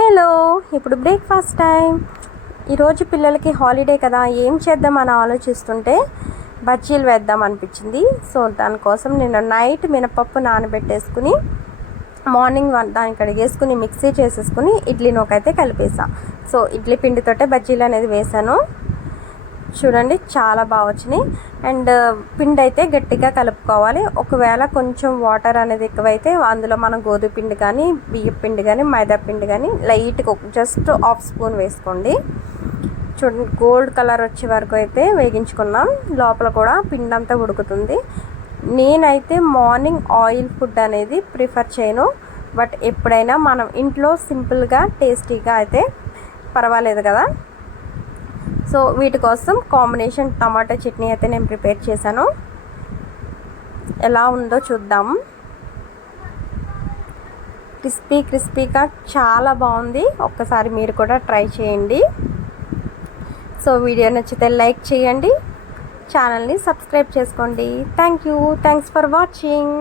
Hello, ఇప్పుడు breakfast time. ఈరోజు పిల్లలకి హాలిడే కదా, ఏం చేద్దామని ఆలోచిస్తుంటే బజ్జీలు వేద్దాం అనిపించింది. సో దానికోసం నేను నైట్ మినపప్పు నానబెట్టేసుకుని మార్నింగ్ దాన్ని కడిగేసుకుని మిక్సీ చేసేసుకుని ఇడ్లీ నూకైతే కలిపేసా. సో ఇడ్లీ పిండితోటే బజ్జీలు అనేది వేసాను. చూడండి చాలా బాగా వచ్చినాయి. అండ్ పిండి అయితే గట్టిగా కలుపుకోవాలి. ఒకవేళ కొంచెం వాటర్ అనేది ఎక్కువైతే అందులో మనం గోధుమ పిండి కానీ బియ్యం పిండి కానీ మైదా పిండి కానీ లైట్గా జస్ట్ హాఫ్ స్పూన్ వేసుకోండి. చూడండి గోల్డ్ కలర్ వచ్చే వరకు అయితే వేగించుకున్నాం. లోపల కూడా పిండి అంతా ఉడుకుతుంది. నేనైతే మార్నింగ్ ఆయిల్ ఫుడ్ అనేది ప్రిఫర్ చేయను. బట్ ఎప్పుడైనా మనం ఇంట్లో సింపుల్గా టేస్టీగా అయితే పర్వాలేదు కదా. సో వీటి కోసం కాంబినేషన్ టమాటా చట్నీ అయితే నేను ప్రిపేర్ చేశాను. ఎలా ఉందో చూద్దాం. క్రిస్పీగా చాలా బాగుంది. ఒక్కసారి మీరు కూడా ట్రై చేయండి. సో వీడియో నచ్చితే లైక్ చేయండి, ఛానల్ని సబ్స్క్రైబ్ చేసుకోండి. Thanks for watching.